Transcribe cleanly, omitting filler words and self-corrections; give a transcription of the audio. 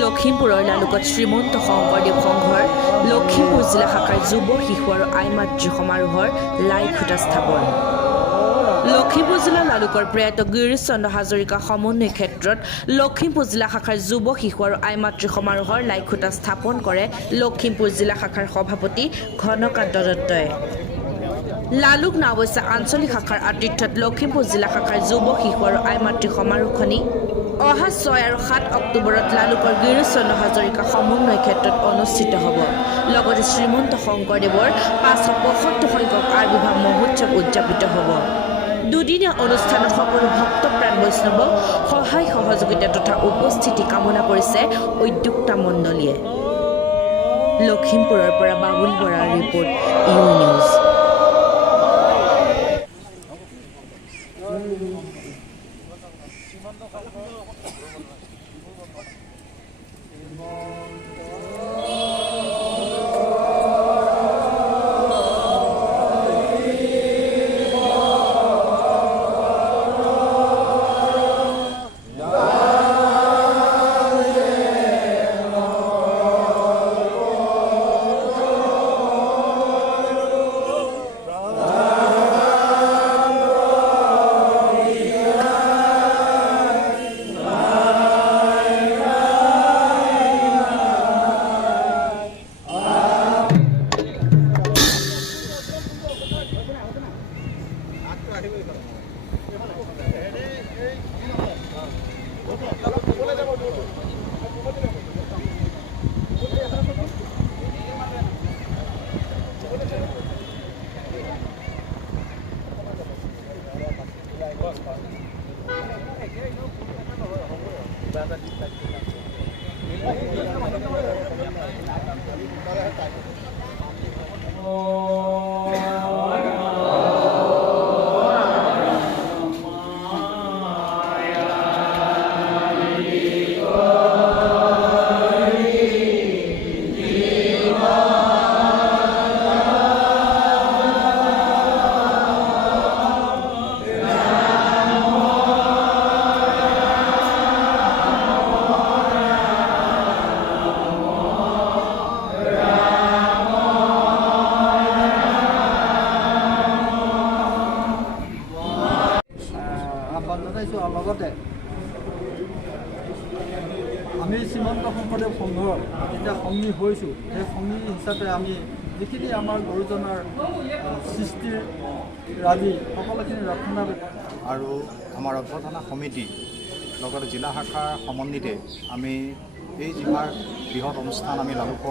লখিমপুৰৰ লালুকত শ্ৰীমন্ত শংকৰদেৱ সংঘৰ লখিমপুৰ জিলা শাখাৰ যুৱ শিশু আৰু আই মাতৃ সমাৰোহৰ লাই খুঁটা স্থাপন। লখিমপুৰ জিলা লালুকৰ প্ৰয়াত গিৰীশ চন্দ্ৰ হাজৰিকা সমন্বয় ক্ষেত্ৰত লখিমপুৰ জিলা শাখাৰ যুৱ শিশু আৰু আই মাতৃ সমাৰোহৰ লাই খুঁটা স্থাপন কৰে লখিমপুৰ জিলা শাখাৰ সভাপতি ঘনকান্ত দত্তই। লালুক নাওবৈচা আঞ্চলিক শাখাৰ আতিথ্যত লখিমপুৰ জিলা শাখাৰ যুৱ শিশু আৰু আই মাতৃ সমাৰোহখনি অহা 6 আৰু 7 অক্টোবৰত লালুকৰ গিৰীশ চন্দ্ৰ হাজৰিকা সমন্বয় ক্ষেত্ৰত অনুষ্ঠিত হ'ব। লগতে শ্ৰীমন্ত শংকৰদেৱৰ 575 সংখ্যক আৱিৰ্ভাৱ মহোৎসৱ উদযাপিত হ'ব। দুদিনীয়া অনুষ্ঠানত সকলো ভক্তপ্ৰাণ বৈষ্ণৱক সহায় সহযোগিতা তথা উপস্থিতি কামনা কৰিছে উদ্যোক্তা মণ্ডলীয়ে। লখিমপুৰৰ পৰা বাবুল বৰাৰ ৰিপৰ্ট, ইউ নিউজ। লগতে আমি শ্ৰীমন্ত শংকৰদেৱ সংঘৰ যেতিয়া সংগী হৈছোঁ, সেই সংগী হিচাপে আমি যিখিনি আমাৰ গুৰুজনাৰ সৃষ্টিৰ ৰাজি সকলোখিনি ৰক্ষণাবেক্ষণ আৰু আমাৰ অভ্যৰ্থনা সমিতি লগতে জিলা শাখাৰ সমন্বিতে আমি এই জিলাৰ বৃহৎ অনুষ্ঠান আমি লালুকৰ